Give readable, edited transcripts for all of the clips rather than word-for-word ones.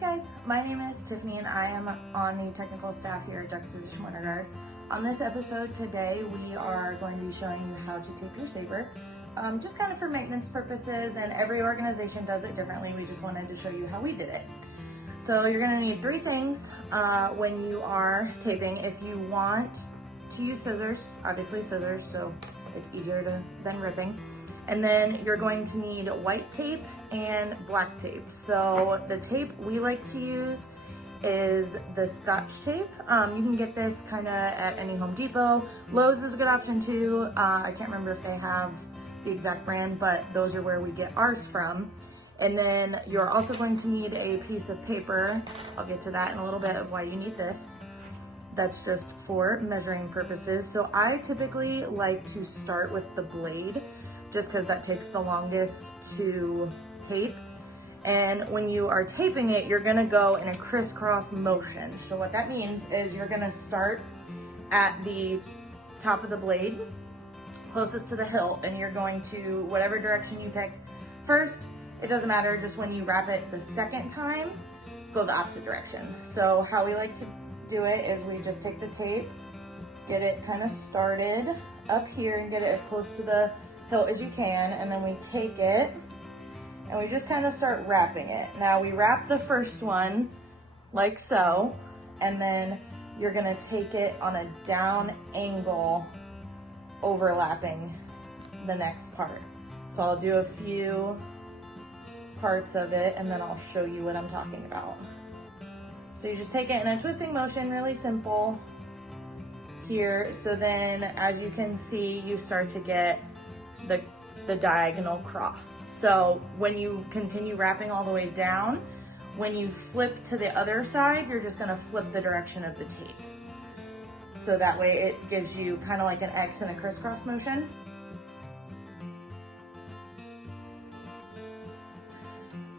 guys, my name is Tiffany and I am on the technical staff here at Juxtaposition Winter Guard. On this episode today, we are going to be showing you how to tape your Sabre, just kind of for maintenance purposes, and every organization does it differently. We just wanted to show you how we did it. So you're going to need three things when you are taping. If you want to use scissors, obviously scissors, so it's easier than ripping. And then you're going to need white tape and black tape. So the tape we like to use is the Scotch tape. You can get this kind of at any Home Depot. Lowe's is a good option too. I can't remember if they have the exact brand, but those are where we get ours from. And then you're also going to need a piece of paper. I'll get to that in a little bit of why you need this. That's just for measuring purposes. So I typically like to start with the blade, just because that takes the longest to tape. And when you are taping it, you're gonna go in a crisscross motion. So what that means is you're gonna start at the top of the blade, closest to the hilt, and you're going to whatever direction you pick first. It doesn't matter, just when you wrap it the second time, go the opposite direction. So how we like to do it is we just take the tape, get it kind of started up here and get it as close to the hilt as you can, and then we take it and we just kind of start wrapping it. Now we wrap the first one like so, and then you're gonna take it on a down angle, overlapping the next part. So I'll do a few parts of it and then I'll show you what I'm talking about. So you just take it in a twisting motion, really simple here. So then as you can see, you start to get the diagonal cross. So when you continue wrapping all the way down, when you flip to the other side, you're just gonna flip the direction of the tape. So that way it gives you kind of like an X in a crisscross motion.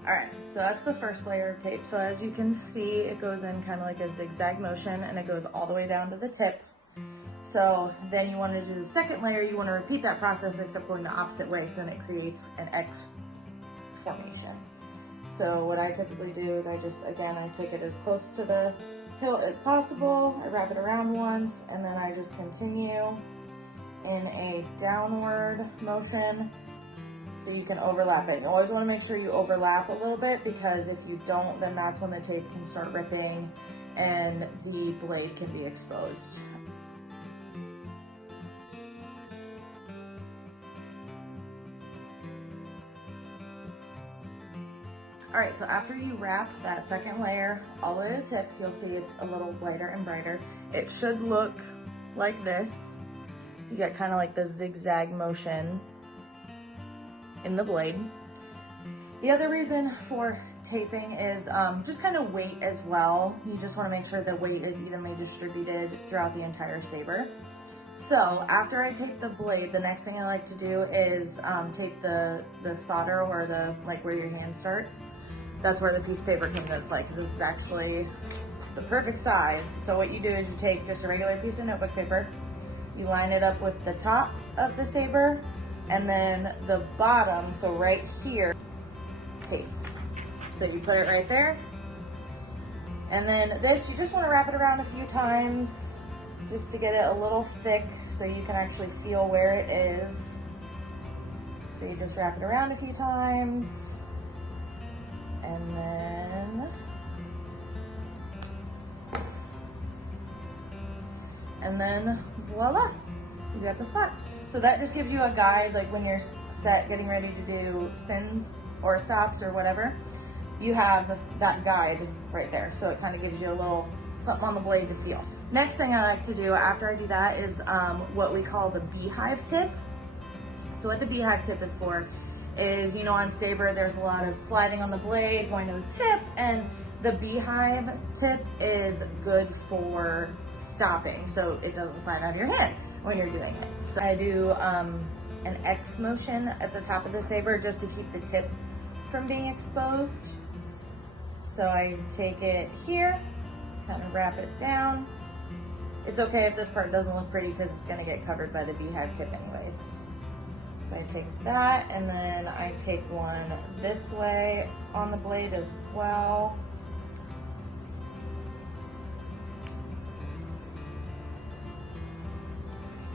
All right, so that's the first layer of tape. So as you can see, it goes in kind of like a zigzag motion and it goes all the way down to the tip. So then you want to do the second layer, you want to repeat that process except going the opposite way, so then it creates an X formation. So what I typically do is I take it as close to the hilt as possible, I wrap it around once, and then I just continue in a downward motion so you can overlap it. You always want to make sure you overlap a little bit, because if you don't, then that's when the tape can start ripping and the blade can be exposed. All right, so after you wrap that second layer all the way to the tip, you'll see it's a little brighter and brighter. It should look like this. You get kind of like the zigzag motion in the blade. The other reason for taping is just kind of weight as well. You just want to make sure the weight is evenly distributed throughout the entire Sabre. So after I tape the blade, the next thing I like to do is tape the spotter, or the where your hand starts. That's where the piece of paper comes into play, because this is actually the perfect size. So what you do is you take just a regular piece of notebook paper, you line it up with the top of the Sabre, and then the bottom, so right here, tape. So you put it right there. And then this, you just want to wrap it around a few times just to get it a little thick so you can actually feel where it is. So you just wrap it around a few times, and then voila, you got the spot. So that just gives you a guide, like when you're getting ready to do spins or stops or whatever, you have that guide right there. So it kind of gives you a little something on the blade to feel. Next thing I like to do after I do that is what we call the Beehive Tip. So what the Beehive Tip is for is, you know, on Sabre there's a lot of sliding on the blade, going to the tip, and the Beehive Tip is good for stopping, so it doesn't slide out of your hand when you're doing it. So I do an X motion at the top of the Sabre just to keep the tip from being exposed. So I take it here, kind of wrap it down. It's okay if this part doesn't look pretty, because it's gonna get covered by the Beehive Tip anyways. So I take that, and then I take one this way on the blade as well.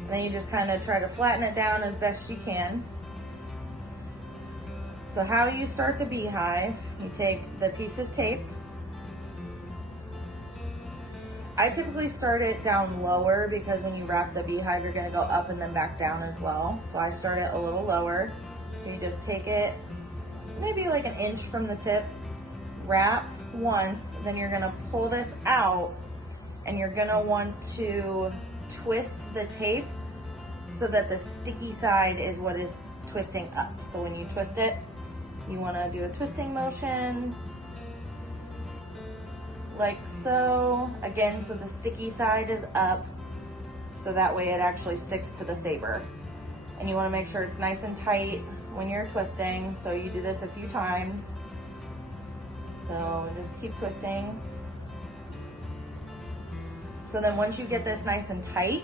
And then you just kind of try to flatten it down as best you can. So how you start the beehive, you take the piece of tape. I typically start it down lower because when you wrap the beehive, you're gonna go up and then back down as well. So I start it a little lower. So you just take it maybe like an inch from the tip, wrap once, then you're gonna pull this out and you're gonna want to twist the tape so that the sticky side is what is twisting up. So when you twist it, you wanna do a twisting motion like so. Again, so the sticky side is up, so that way it actually sticks to the saber. And you wanna make sure it's nice and tight when you're twisting, so you do this a few times. So just keep twisting. So then once you get this nice and tight,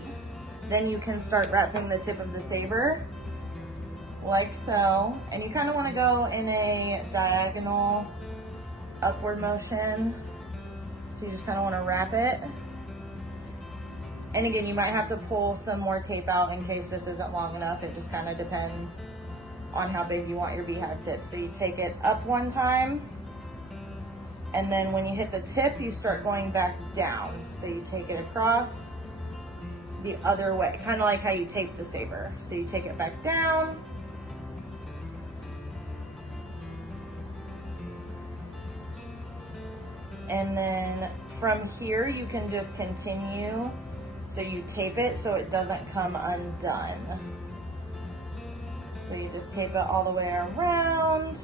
then you can start wrapping the tip of the saber like so. And you kind of want to go in a diagonal upward motion. So you just kind of want to wrap it. And again, you might have to pull some more tape out in case this isn't long enough. It just kind of depends on how big you want your beehive tip. So you take it up one time, and then when you hit the tip, you start going back down. So you take it across the other way, kind of like how you tape the saber. So you take it back down, and then from here you can just continue. So you tape it so it doesn't come undone. So you just tape it all the way around.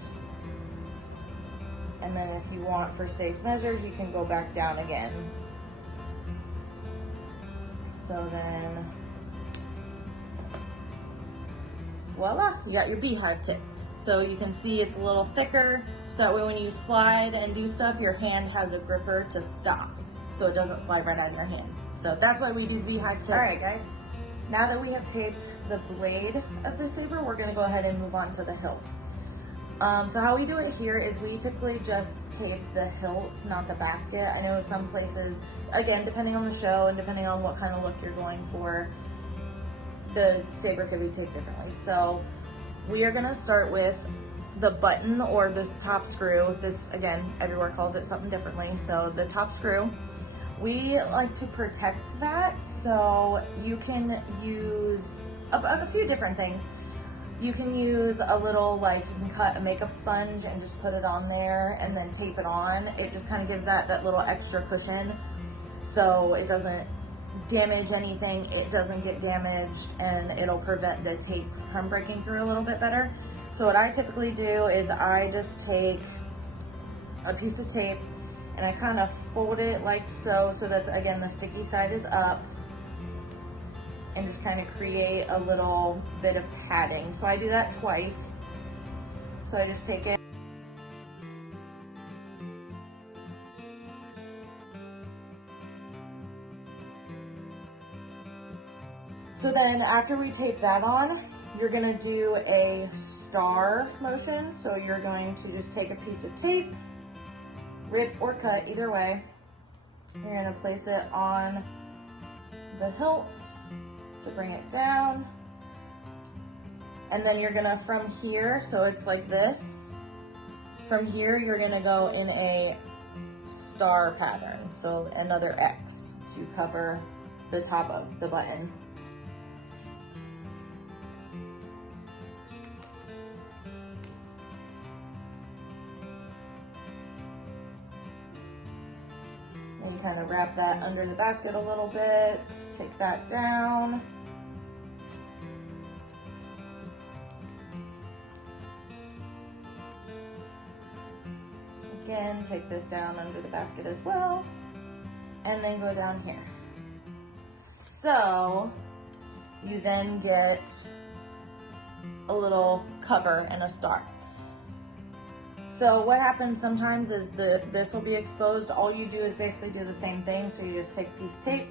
And then if you want for safe measures, you can go back down again. So then, voila, you got your beehive tip. So you can see it's a little thicker, so that way when you slide and do stuff, your hand has a gripper to stop, so it doesn't slide right out of your hand. So that's why we do beehive tip. All right, guys. Now that we have taped the blade of the saber, we're gonna go ahead and move on to the hilt. So how we do it here is we typically just tape the hilt, not the basket. I know some places, again, depending on the show and depending on what kind of look you're going for, the saber could be taped differently. So we are gonna start with the button or the top screw. This, again, everywhere calls it something differently. So the top screw, we like to protect that. So you can use a few different things. You can use a little, like, you can cut a makeup sponge and just put it on there and then tape it on. It just kind of gives that little extra cushion so it doesn't damage anything, it doesn't get damaged, and it'll prevent the tape from breaking through a little bit better. So what I typically do is I just take a piece of tape and I kind of fold it like so, so that, again, the sticky side is up, and just kind of create a little bit of padding. So I do that twice. So I just take it. So then after we tape that on, you're gonna do a star motion. So you're going to just take a piece of tape, rip or cut, either way. You're gonna place it on the hilt to bring it down. And then you're gonna, from here, so it's like this, from here you're gonna go in a star pattern. So another X to cover the top of the button. And you kind of wrap that under the basket a little bit, take that down. Again, take this down under the basket as well, and then go down here. So you then get a little cover and a star. So what happens sometimes is this will be exposed. All you do is basically do the same thing. So you just take a piece of tape,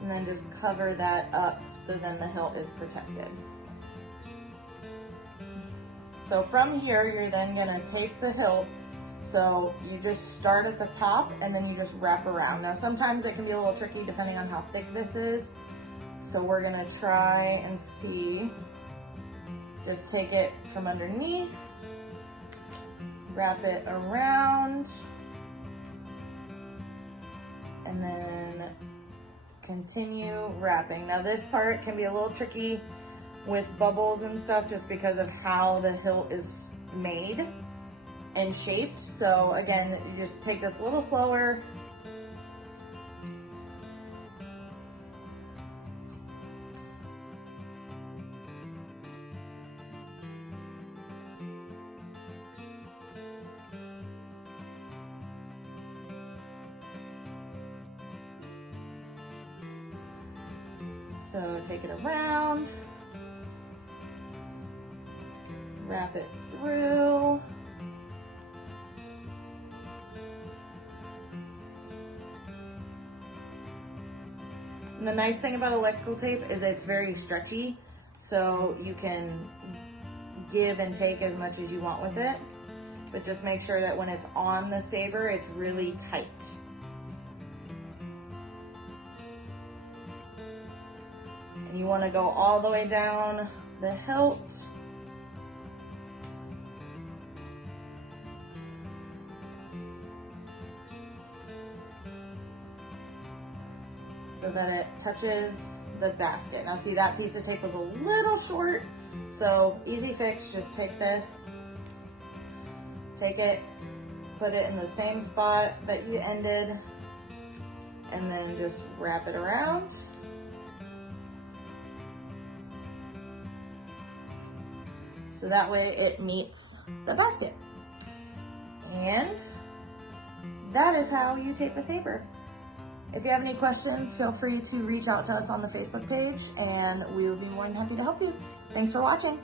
and then just cover that up so then the hilt is protected. So from here, you're then gonna tape the hilt So you just start at the top and then you just wrap around. Now sometimes it can be a little tricky depending on how thick this is. So we're gonna try and see. Just take it from underneath, wrap it around, and then continue wrapping. Now this part can be a little tricky with bubbles and stuff just because of how the hilt is made and shaped. So again, you just take this a little slower. So take it around, wrap it through. And the nice thing about electrical tape is it's very stretchy, so you can give and take as much as you want with it, but just make sure that when it's on the saber, it's really tight. And you want to go all the way down the hilt. So that it touches the basket. Now see, that piece of tape was a little short, so easy fix, just take this, take it, put it in the same spot that you ended, and then just wrap it around. So that way it meets the basket. And that is how you tape a saber. If you have any questions, feel free to reach out to us on the Facebook page and we will be more than happy to help you. Thanks for watching.